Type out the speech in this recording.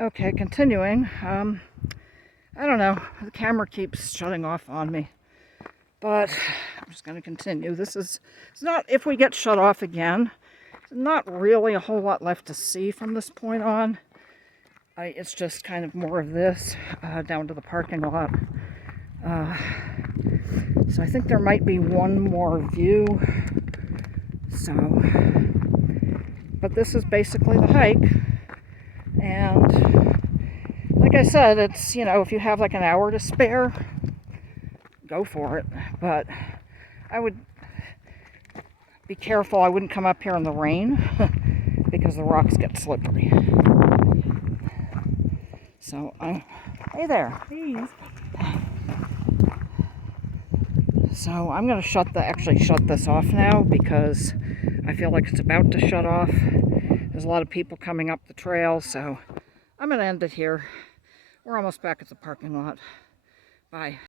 Okay, continuing. I don't know, the camera keeps shutting off on me, but I'm just going to continue. It's not, if we get shut off again, not really a whole lot left to see from this point on. It's just kind of more of this down to the parking lot. So I think there might be one more view. So, but this is basically the hike. And like I said, it's, you know, if you have like an hour to spare, go for it. But I would be careful. I wouldn't come up here in the rain because the rocks get slippery. So, hey there. Please. So I'm going to actually shut this off now because I feel like it's about to shut off. There's a lot of people coming up the trail, so I'm going to end it here. We're almost back at the parking lot. Bye.